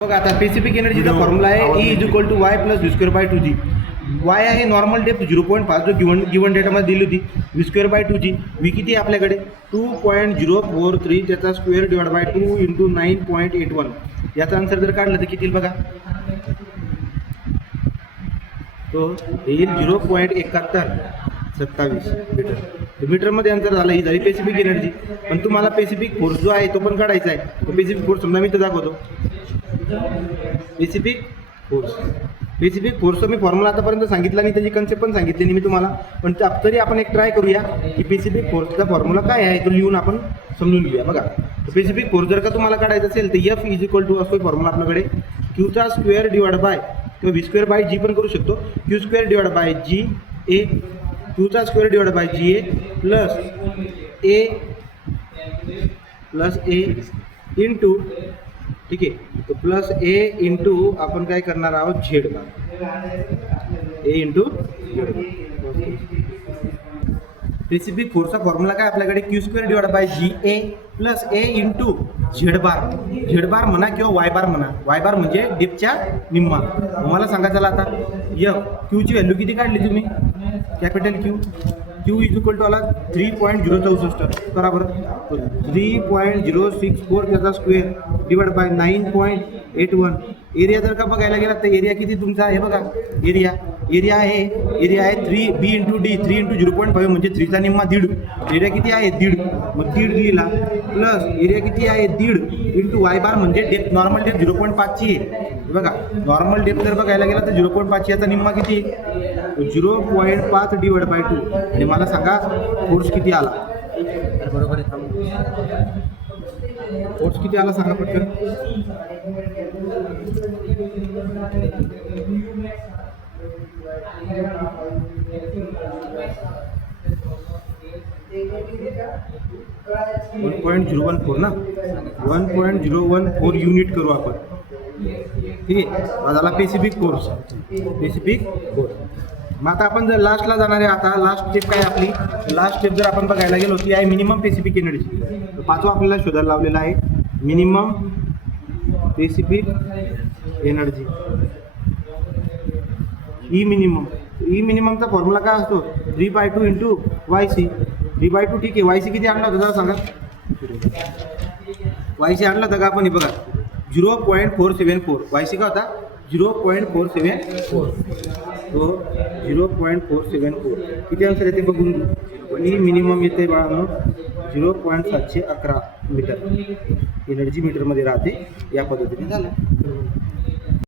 बघा आता स्पेसिफिक एनर्जीचा फॉर्म्युला आहे E is equal to y plus v square by 2g. Y आहे नॉर्मल डेप्थ 0.5 जो गिवन डेटामध्ये दिली होती. V square by 2g. V किती आहे आपल्याकडे 2.043 त्याचा स्क्वेअर डिवाइड बाय 2 इंटू 9.81. याचा आन्सर जर काढलं तर किती बघा तो येईल 0.7127 मीटर. मीटरमध्ये आन्सर झाला. ही झाली स्पेसिफिक एनर्जी. पण तुम्हाला स्पेसिफिक फोर्स जो आहे तो पण काढायचा आहे. तो स्पेसिफिक फोर्स समजा मी इथं दाखवतो. स्पेसिफिक फोर्स मी फॉर्म्युला आतापर्यंत सांगितला आणि त्याची कन्सेप्ट पण सांगितली नाही मी तुम्हाला. पण तरी आपण एक ट्राय करूया की स्पेसिफिक फोर्सचा फॉर्म्युला काय आहे तो लिहून आपण समजून घेऊया. बघा स्पेसिफिक फोर्स जर का तुम्हाला काढायचं असेल तर F इज इक्वल टू असतो फॉर्म्युला आपल्याकडे क्यूचा स्क्वेअर डिवाइड बाय किंवा व्ही स्क्वेअर बाय जी पण करू शकतो. Q square divide by G A क्यूचा square divide by G A plus A into ठीक आहे. तो प्लस ए इंटू आपण काय करणार आहोत z bar a into specific फोर्सचा फॉर्म्युला काय आपल्याकडे q square divide by G A plus A into z bar म्हणा किंवा वाय बार म्हणा. वाय बार म्हणजे डिपच्या निम्मा. मला सांगा चला आता क्यूची व्हॅल्यू किती काढली तुम्ही capital q is equal to आला 3.064 बरोबर 3.064 त्याचा स्क्वेअर डिवाइड बाय 9.81. एरिया जर का बघायला गेला तर एरिया किती तुमचा आहे बघा. एरिया आहे 3 बी इंटू डी 3 इंटू 0.5 म्हणजे 3चा निम्मा 1.5. एरिया किती आहे 1.5 मग 1.5 लिहिला प्लस एरिया किती आहे 1.5 इंटू वाय बार म्हणजे डेप्थ नॉर्मल डेप्थ 0.5ची आहे. बघा नॉर्मल डेप्थ जर बघायला गेला तर 0.5 याचा निम्मा किती 0.5 डिवाइड बाय 2 आणि मला सांगा फोर्स किती आला. बरोबर आहे फोर्स किती आला सांगा पटकन. .014 ना 1.014 युनिट करू आपण. ठीक आहे झाला स्पेसिफिक फोर्स. मग आता आपण जर लास्टला जाणार आहे. आता लास्ट स्टेप काय आपली लास्ट स्टेप जर आपण बघायला गेलो ती आहे मिनिमम स्पेसिफिक एनर्जी. पाचवा आपल्याला शोधायला लावलेला आहे मिनिमम स्पेसिफिक एनर्जी. ई मिनिममचा फॉर्म्युला काय असतो 3/2 इंटू वायसी 3/2. ठीक आहे वायसी किती आणला होता जरा सांगा. वायसी आणला होता का आपण हे बघा 0.474. वायसी का होता 0.474. तो 0.474 किती आन्सर येते बघून. ई मिनिमम येते बाळांनो 0.711 मीटर. एनर्जी मीटरमध्ये राहते. या पद्धतीने झालं.